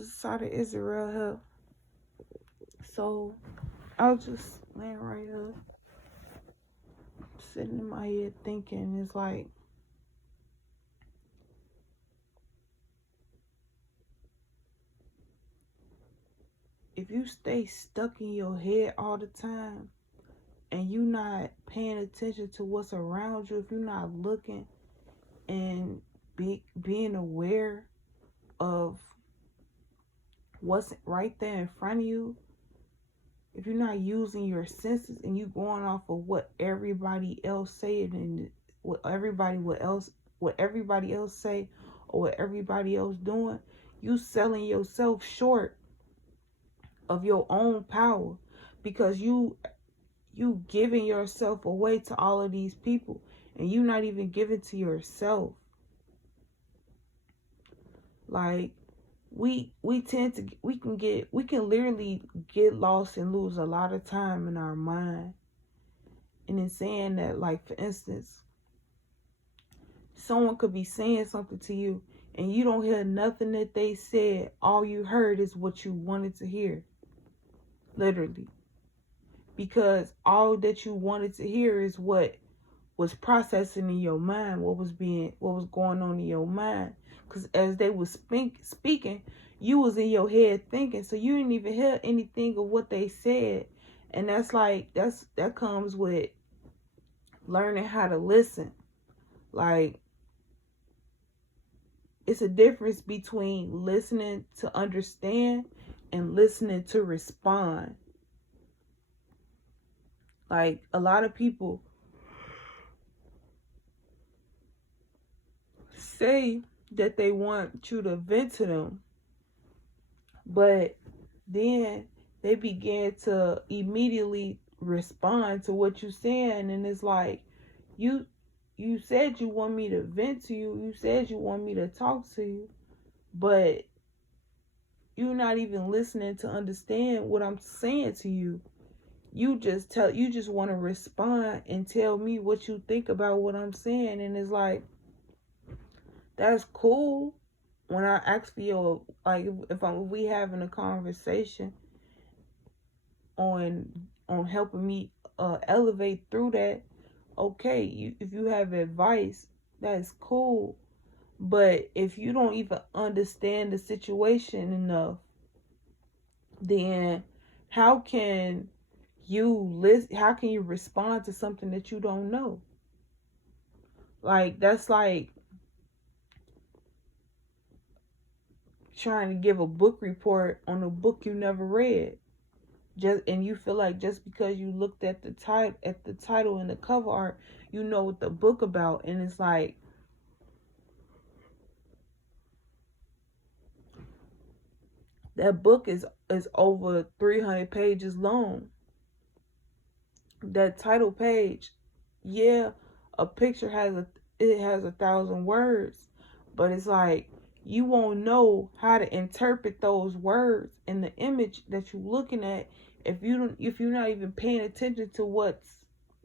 Sister Sada Israel here. So I was just laying right here, sitting in my head thinking, it's like, if you stay stuck in your head all the time and you not paying attention to what's around you, if you're not looking and being aware of what's right there in front of you, if you're not using your senses and you going off of what everybody else said and what everybody else say or what everybody else doing, you selling yourself short of your own power, because you giving yourself away to all of these people and you not even giving to yourself. Like, we tend to we can literally get lost and lose a lot of time in our mind. And in saying that, like, for instance, someone could be saying something to you and you don't hear nothing that they said. All you heard is what you wanted to hear. Literally. Because all that you wanted to hear is what was processing in your mind, what was going on in your mind. Because as they was speaking, you was in your head thinking, so you didn't even hear anything of what they said. And that comes with learning how to listen. Like, it's a difference between listening to understand and listening to respond. Like, a lot of people say that they want you to vent to them, but then they begin to immediately respond to what you're saying, and it's like, you said you want me to vent to you, you said you want me to talk to you, but you're not even listening to understand what I'm saying to you. You just want to respond and tell me what you think about what I'm saying. And it's like, that's cool. When I ask for your, like, if we having a conversation on helping me elevate through that, okay, if you have advice, that's cool. But if you don't even understand the situation enough, then how can you respond to something that you don't know? Like, that's like trying to give a book report on a book you never read. And you feel like just because you looked at the title and the cover art, you know what the book about. And it's like, that book is over 300 pages long. That title page, yeah, a picture has 1,000 words, but it's like, you won't know how to interpret those words and the image that you're looking at if you're not even paying attention to what's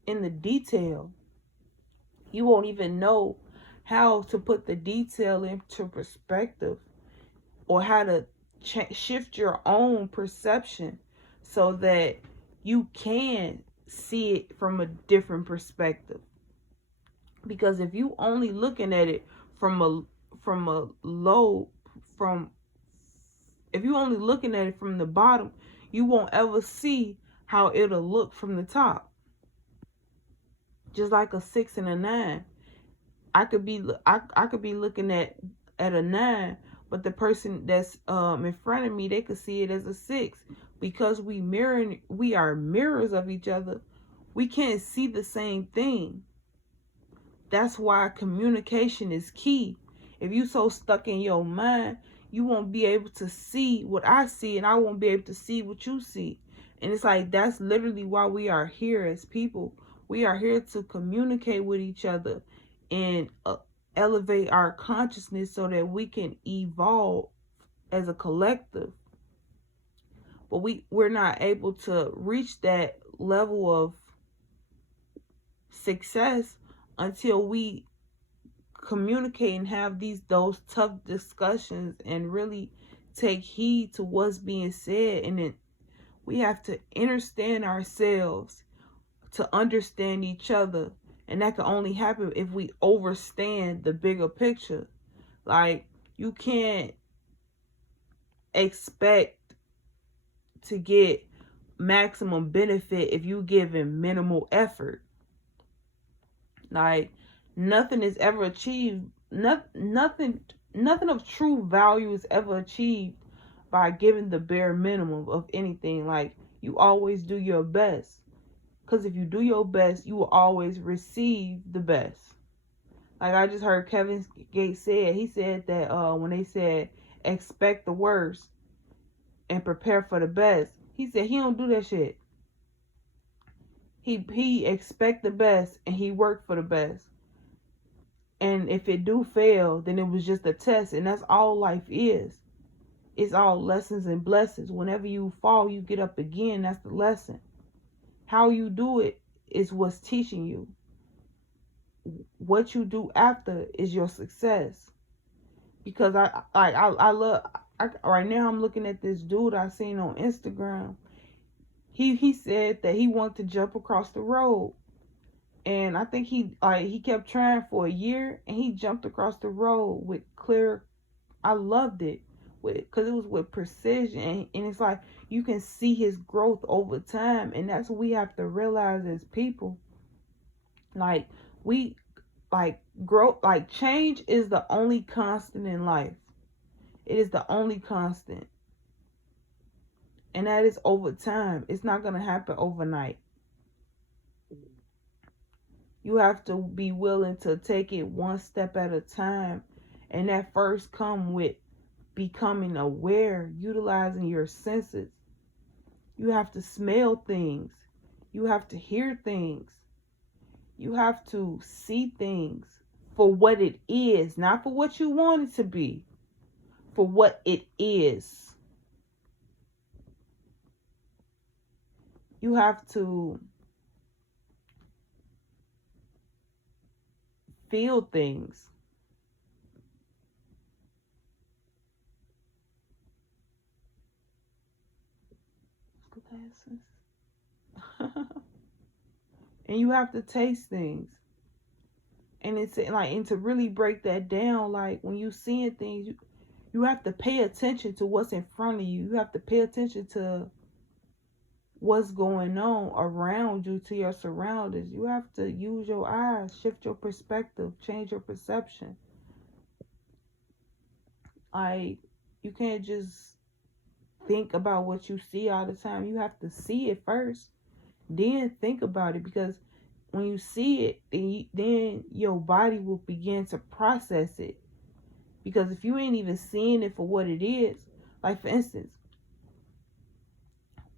in the detail. You won't even know how to put the detail into perspective, or how to shift your own perception so that you can see it from a different perspective. Because if you only looking at it if you only looking at it from the bottom, you won't ever see how it'll look from the top. Just like a 6 and a 9. I could be looking at a 9, but the person that's in front of me, they could see it as a 6. Because we are mirrors of each other, we can't see the same thing. That's why communication is key. If you so stuck in your mind, you won't be able to see what I see, and I won't be able to see what you see. And it's like, that's literally why we are here as people. We are here to communicate with each other and elevate our consciousness so that we can evolve as a collective. But we're not able to reach that level of success until we communicate and have those tough discussions and really take heed to what's being said, and then we have to understand ourselves to understand each other. And that can only happen if we understand the bigger picture. Like, you can't expect to get maximum benefit if you giving minimal effort. Like, nothing is ever achieved. Nothing of true value is ever achieved by giving the bare minimum of anything. Like, you always do your best. Because if you do your best, you will always receive the best. Like, I just heard Kevin Gates said, he said that when they said expect the worst and prepare for the best, he said he don't do that shit. He expect the best and he worked for the best. And if it do fail, then it was just a test, and that's all life is. It's all lessons and blessings. Whenever you fall, you get up again. That's the lesson. How you do it is what's teaching you. What you do after is your success. Because I love, right now I'm looking at this dude I seen on Instagram. He said that he wanted to jump across the road, and I think he kept trying for a year, and he jumped across the road with clear. I loved it because it was with precision, and it's like you can see his growth over time, and that's what we have to realize as people. Like, we growth, like change is the only constant in life. It is the only constant. And that is over time. It's not going to happen overnight. You have to be willing to take it one step at a time. And that first come with becoming aware, utilizing your senses. You have to smell things. You have to hear things. You have to see things for what it is, not for what you want it to be, for what it is. You have to feel things. And you have to taste things. And it's like, and to really break that down, like when you seeing things, you have to pay attention to what's in front of you. You have to pay attention to what's going on around you, to your surroundings. You have to use your eyes, shift your perspective, change your perception. Like, you can't just think about what you see all the time. You have to see it first, then think about it, because when you see it, then your body will begin to process it. Because if you ain't even seeing it for what it is, like for instance,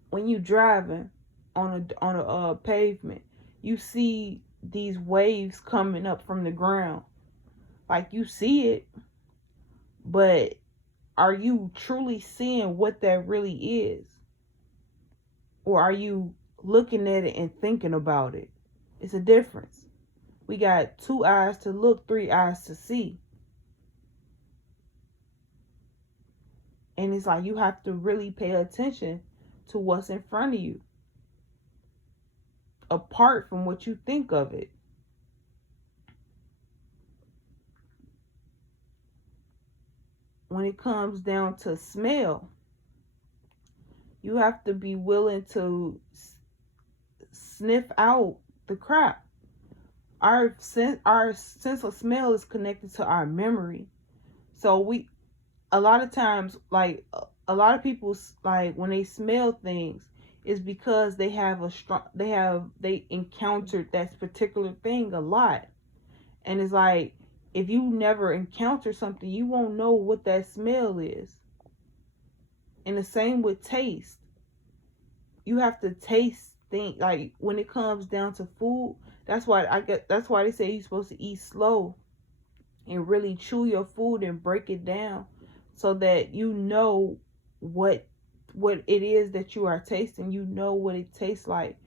when you driving on a pavement, you see these waves coming up from the ground. Like, you see it, but are you truly seeing what that really is? Or are you looking at it and thinking about it? It's a difference. We got 2 eyes to look, 3 eyes to see. And it's like you have to really pay attention to what's in front of you, apart from what you think of it. When it comes down to smell, you have to be willing to sniff out the crap. Our sense of smell is connected to our memory. So a lot of times, like a lot of people, like when they smell things, is because they encountered that particular thing a lot. And it's like, if you never encounter something, you won't know what that smell is. And the same with taste. You have to taste things. Like when it comes down to food, that's why they say you're supposed to eat slow and really chew your food and break it down, so that you know what it is that you are tasting. You know what it tastes like.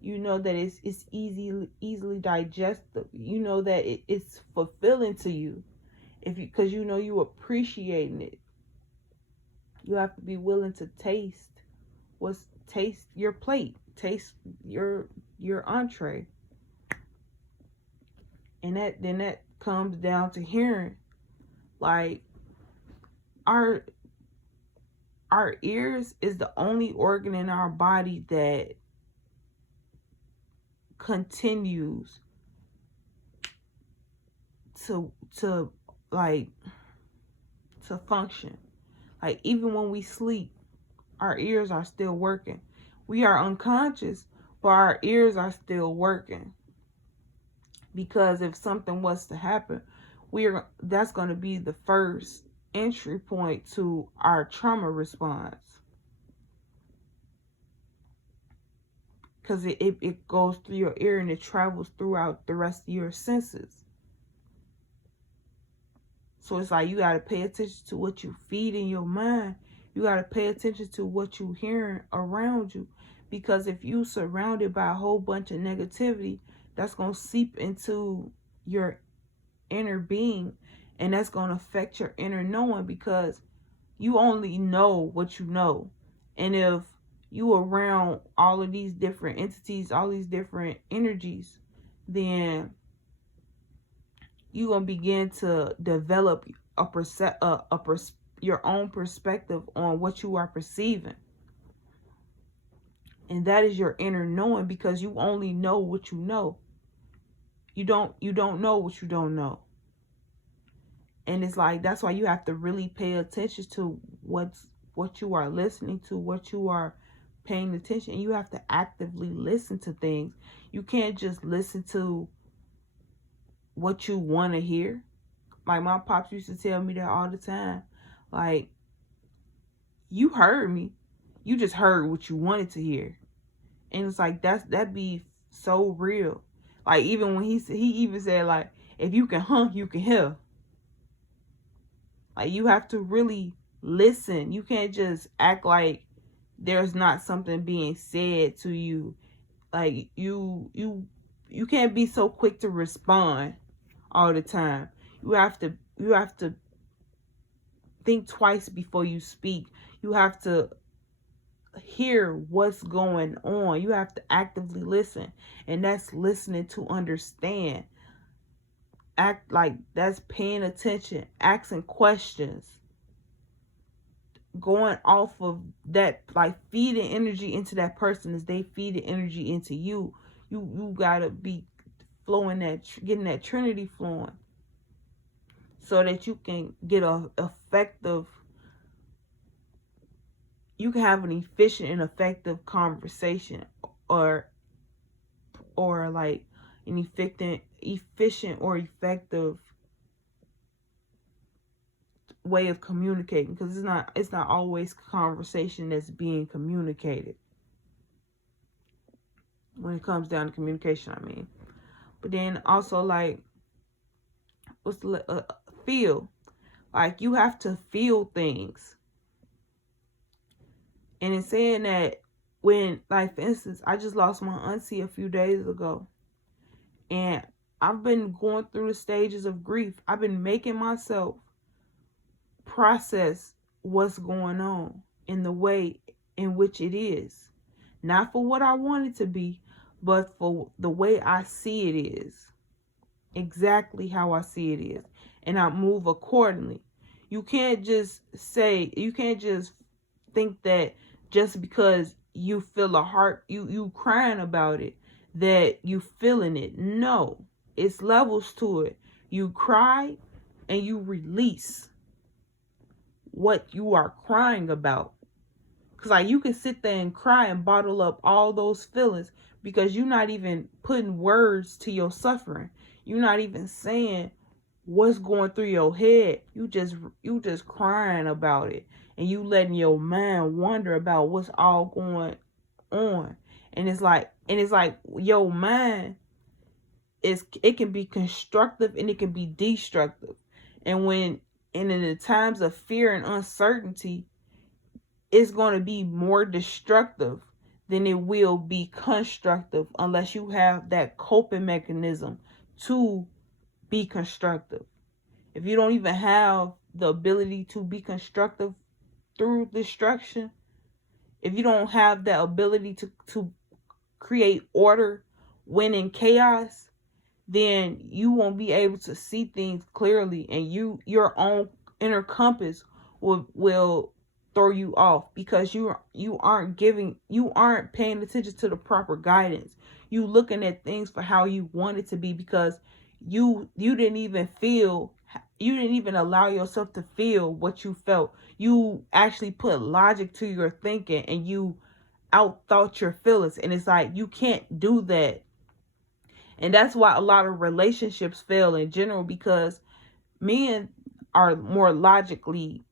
You know that it's easily digested. You know that it's fulfilling to you, because you know you appreciating it. You have to be willing to taste your plate, taste your entree. And that comes down to hearing. Like, our ears is the only organ in our body that continues to like to function. Like, even when we sleep, our ears are still working. We are unconscious, but our ears are still working. Because if something was to happen, that's going to be the first entry point to our trauma response. Because it goes through your ear and it travels throughout the rest of your senses. So it's like you got to pay attention to what you feed in your mind. You got to pay attention to what you hearing around you. Because if you surrounded by a whole bunch of negativity, that's going to seep into your inner being. And that's going to affect your inner knowing, because you only know what you know. And if you around all of these different entities, all these different energies, then you're going to begin to develop your own perspective on what you are perceiving. And that is your inner knowing, because you only know what you know. You don't know what you don't know. And it's like, that's why you have to really pay attention to what you are listening to, what you are paying attention. You have to actively listen to things. You can't just listen to what you want to hear. Like, my pops used to tell me that all the time. Like, you heard me. You just heard what you wanted to hear. And it's like, that be so real. Like, even when he even said, like, if you can hunt, you can hear. Like, you have to really listen. You can't just act like there's not something being said to you. Like, you can't be so quick to respond all the time. You have to think twice before you speak. You have to hear what's going on. You have to actively listen. And that's listening to understand. Act like that's paying attention, asking questions, going off of that, like feeding energy into that person as they feed the energy into you. You gotta be flowing getting that trinity flowing, so that you can get you can have an efficient and effective conversation, or like an efficient or effective way of communicating, because it's not always conversation that's being communicated when it comes down to communication, I mean. But then also, like, feel. Like, you have to feel things. And in saying that, when, like, for instance, I just lost my auntie a few days ago, and I've been going through the stages of grief. I've been making myself process what's going on in the way in which it is. Not for what I want it to be, but for the way I see it is. Exactly how I see it is. And I move accordingly. You can't just think that just because you feel you crying about it, that you feeling it. No, it's levels to it. You cry and you release what you are crying about. Because, like, you can sit there and cry and bottle up all those feelings, because you're not even putting words to your suffering. You're not even saying what's going through your head. You just crying about it, and you letting your mind wonder about what's all going on. And it's like your mind it can be constructive and it can be destructive. And in the times of fear and uncertainty, it's going to be more destructive than it will be constructive, unless you have that coping mechanism to be constructive. If you don't even have the ability to be constructive through destruction, if you don't have that ability to create order when in chaos, then you won't be able to see things clearly, and your own inner compass will throw you off, because you aren't paying attention to the proper guidance. You looking at things for how you want it to be, because you didn't even allow yourself to feel what you felt. You actually put logic to your thinking, and you outthought your feelings, and it's like you can't do that. And that's why a lot of relationships fail in general, because men are more logically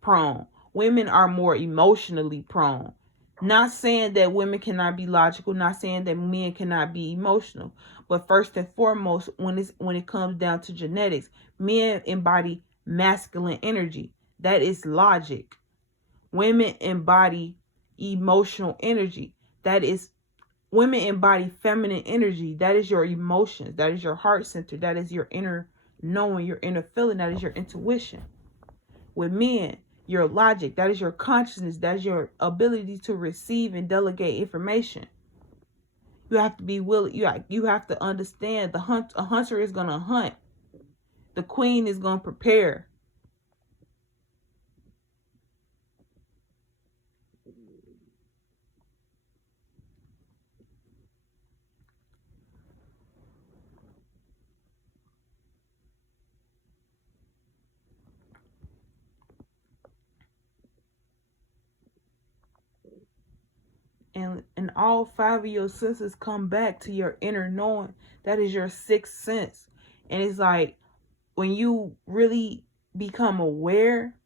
prone. Women are more emotionally prone. Not saying that women cannot be logical, not saying that men cannot be emotional. But first and foremost, when it comes down to genetics, men embody masculine energy. That is logic. Women embody emotional energy. Women embody feminine energy. That is your emotions. That is your heart center. That is your inner knowing, your inner feeling. That is your intuition. With men, your logic. That is your consciousness. That is your ability to receive and delegate information. You have to be willing. You have to understand a hunter is going to hunt. The queen is going to prepare. And all five of your senses come back to your inner knowing. That is your sixth sense. And it's like when you really become aware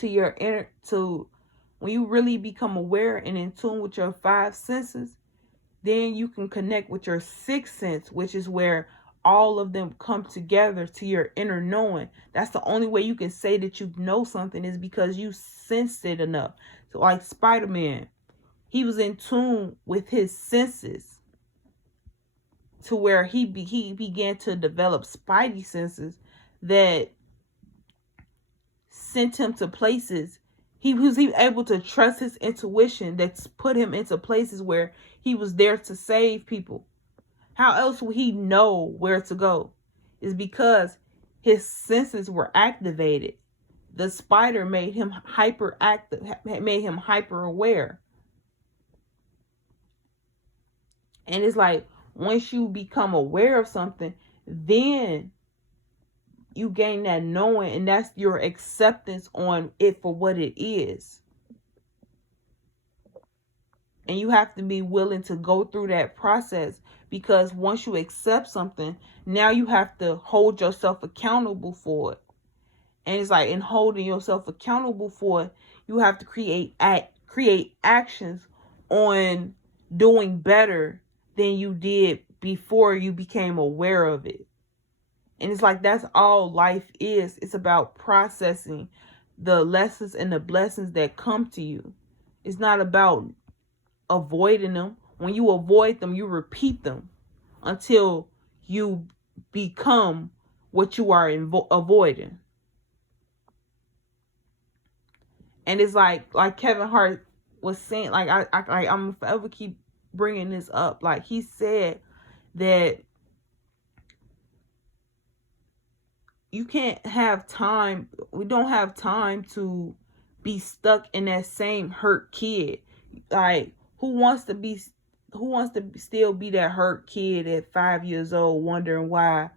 when you really become aware and in tune with your five senses, then you can connect with your sixth sense, which is where all of them come together to your inner knowing. That's the only way you can say that you know something, is because you sensed it enough. So like Spider-Man, he was in tune with his senses to where he began to develop spidey senses that sent him to places. He was able to trust his intuition that's put him into places where he was there to save people. How else would he know where to go? It's because his senses were activated. The spider made him hyperactive, made him hyper aware. And it's like once you become aware of something, then you gain that knowing, and that's your acceptance on it for what it is. And you have to be willing to go through that process, because once you accept something, now you have to hold yourself accountable for it. And it's like in holding yourself accountable for it, you have to create actions on doing better than you did before you became aware of it. And it's like that's all life is. It's about processing the lessons and the blessings that come to you. It's not about avoiding them. When you avoid them, you repeat them until you become what you are avoiding. And it's like Kevin Hart was saying, like I'm forever keep bringing this up. Like he said that you can't have time. We don't have time to be stuck in that same hurt kid. Like who wants to still be that hurt kid at 5 years old, wondering why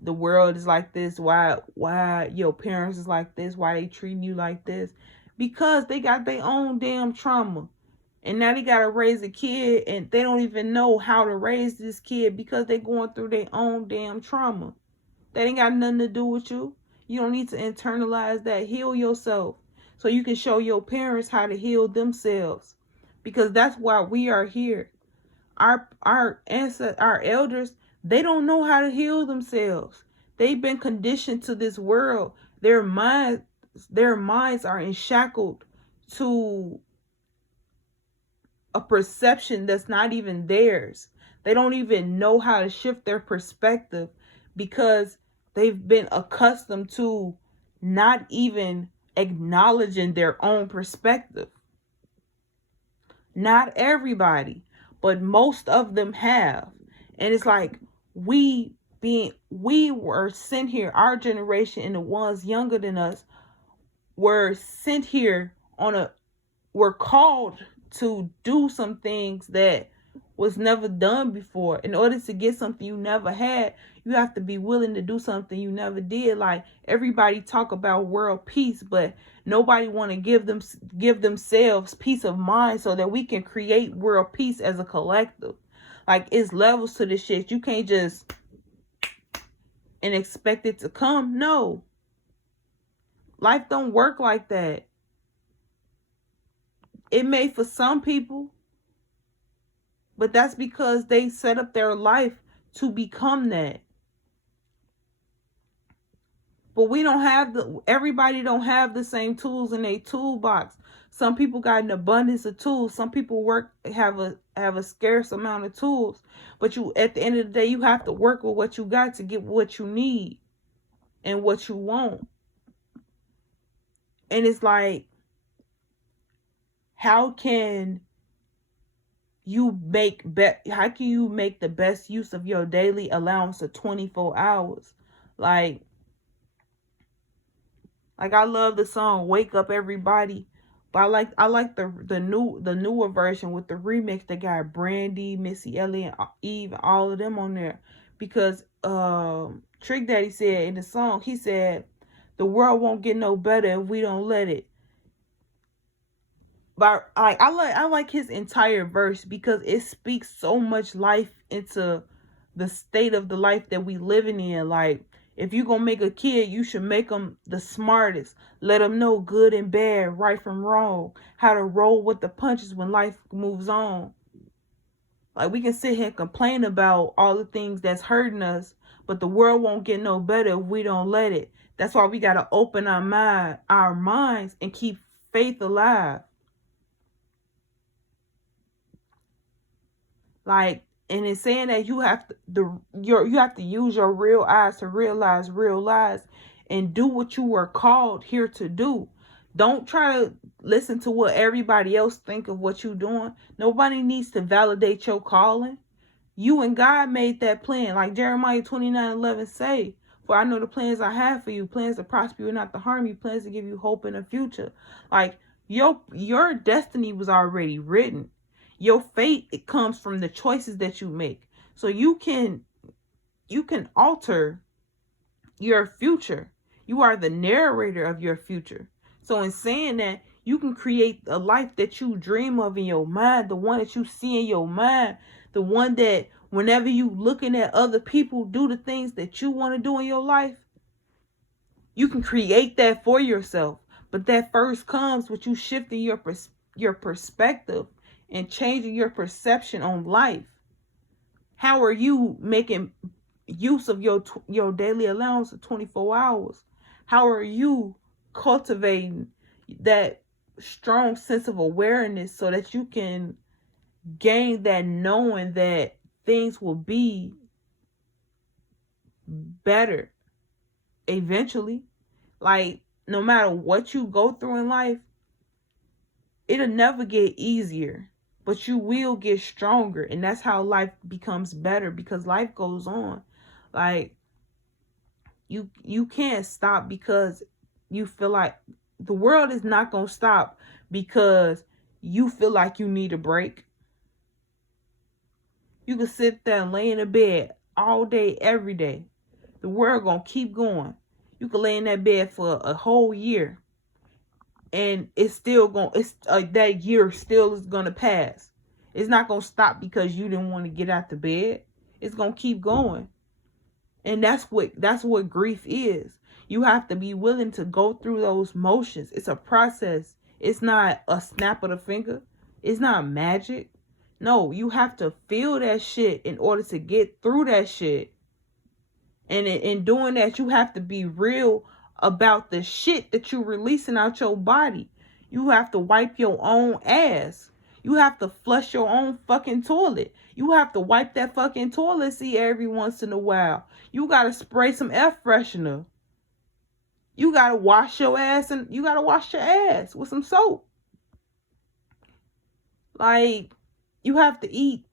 the world is like this, why your parents is like this, why they treating you like this? Because they got their own damn trauma. And now they gotta raise a kid, and they don't even know how to raise this kid because they going through their own damn trauma. That ain't got nothing to do with you. You don't need to internalize that. Heal yourself so you can show your parents how to heal themselves. Because that's why we are here. Our ancestors, our elders, they don't know how to heal themselves. They've been conditioned to this world. Their minds are shackled to a perception that's not even theirs. They don't even know how to shift their perspective because they've been accustomed to not even acknowledging their own perspective. Not everybody, but most of them have. And it's like we were sent here, our generation and the ones younger than us were sent here were called to do some things that was never done before. In order to get something you never had, you have to be willing to do something you never did. Like, everybody talk about world peace, but nobody want to give themselves peace of mind so that we can create world peace as a collective. Like, it's levels to this shit. You can't just and expect it to come. No. Life don't work like that. It may for some people, but that's because they set up their life to become that. But everybody don't have the same tools in their toolbox. Some people got an abundance of tools. Some people have a scarce amount of tools. But at the end of the day, you have to work with what you got to get what you need and what you want. And it's like, how can you make the best use of your daily allowance of 24 hours? Like I love the song "Wake Up Everybody," but I like the newer version with the remix that got Brandy, Missy Elliott, Eve, all of them on there, because Trick Daddy said in the song, he said, "The world won't get no better if we don't let it." But I like his entire verse because it speaks so much life into the state of the life that we living in. Like, if you gonna make a kid, you should make them the smartest. Let them know good and bad, right from wrong, how to roll with the punches when life moves on. Like, we can sit here and complain about all the things that's hurting us, but the world won't get no better if we don't let it. That's why we gotta open our minds, and keep faith alive. Like, and it's saying that you have to use your real eyes to realize real lies and do what you were called here to do. Don't try to listen to what everybody else think of what you're doing. Nobody needs to validate your calling. You and God made that plan. Like Jeremiah 29:11 say, "For I know the plans I have for you, plans to prosper you and not to harm you, plans to give you hope in the future." Like, your destiny was already written. Your fate, it comes from the choices that you make. So you can alter your future. You are the narrator of your future. So in saying that, you can create a life that you dream of in your mind, the one that you see in your mind, the one that whenever you looking at other people do the things that you want to do in your life, you can create that for yourself. But that first comes with you shifting your perspective and changing your perception on life. How are you making use of your daily allowance of 24 hours? How are you cultivating that strong sense of awareness so that you can gain that knowing that things will be better eventually? Like, no matter what you go through in life, it'll never get easier, but you will get stronger. And that's how life becomes better, because life goes on. Like, you can't stop because you feel like the world is not going to stop because you feel like you need a break. You can sit there and lay in a bed all day, every day. The world going to keep going. You can lay in that bed for a whole year, and it's still that year still is going to pass. It's not going to stop because you didn't want to get out the bed. It's going to keep going. And that's what grief is. You have to be willing to go through those motions. It's a process. It's not a snap of the finger. It's not magic. No, you have to feel that shit in order to get through that shit. And in doing that, you have to be real about the shit that you're releasing out your body. You have to wipe your own ass. You have to flush your own fucking toilet. You have to wipe that fucking toilet seat every once in a while. You got to spray some air freshener. You gotta wash your ass, and you gotta wash your ass with some soap. Like, you have to eat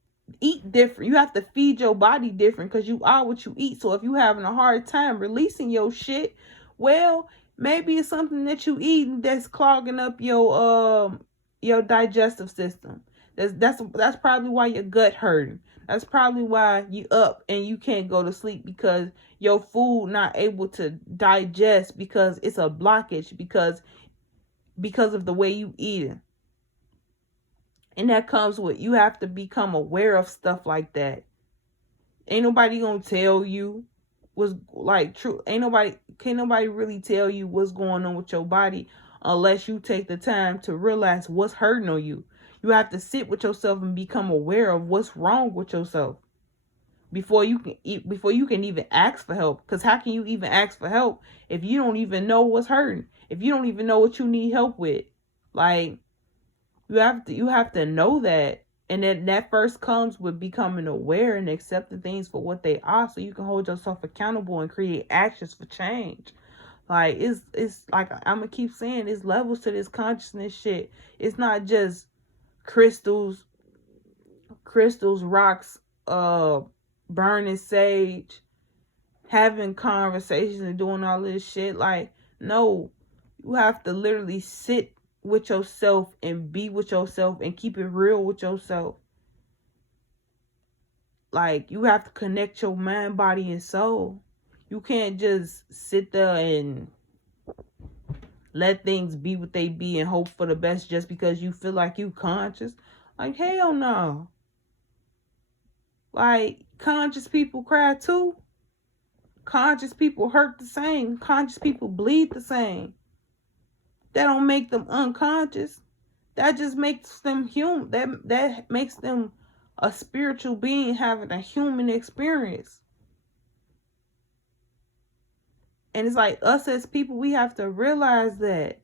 different. You have to feed your body different because you are what you eat. So if you having a hard time releasing your shit, well, maybe it's something that you eating that's clogging up your digestive system. That's probably why your gut hurting. That's probably why you up and you can't go to sleep, because your food not able to digest, because it's a blockage, because of the way you eating. And that comes with, you have to become aware of stuff like that. Ain't nobody gonna tell you what's like true. Can't nobody really tell you what's going on with your body unless you take the time to realize what's hurting on you. You have to sit with yourself and become aware of what's wrong with yourself before you can even ask for help. Because how can you even ask for help if you don't even know what's hurting? If you don't even know what you need help with? Like, you have to know that. And then that first comes with becoming aware and accepting things for what they are, so you can hold yourself accountable and create actions for change. Like, it's like I'm gonna keep saying, there's levels to this consciousness shit. It's not just crystals, rocks, burning sage, having conversations and doing all this shit. Like, no, you have to literally sit with yourself and be with yourself and keep it real with yourself. Like, you have to connect your mind, body, and soul. You can't just sit there and let things be what they be and hope for the best just because you feel like you conscious. Like, hell no. Like, conscious people cry too. Conscious people hurt the same. Conscious people bleed the same. That don't make them unconscious. That just makes them human. That makes them a spiritual being having a human experience. And it's like, us as people, we have to realize that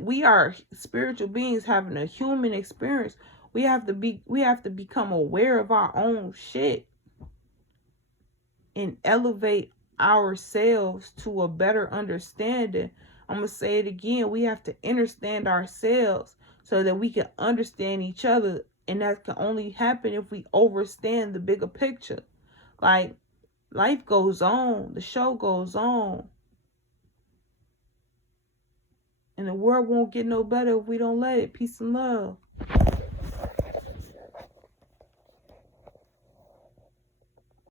we are spiritual beings having a human experience. We have to become aware of our own shit and elevate ourselves to a better understanding. I'm going to say it again. We have to understand ourselves so that we can understand each other. And that can only happen if we understand the bigger picture. Like, life goes on. The show goes on. And the world won't get no better if we don't let it. Peace and love.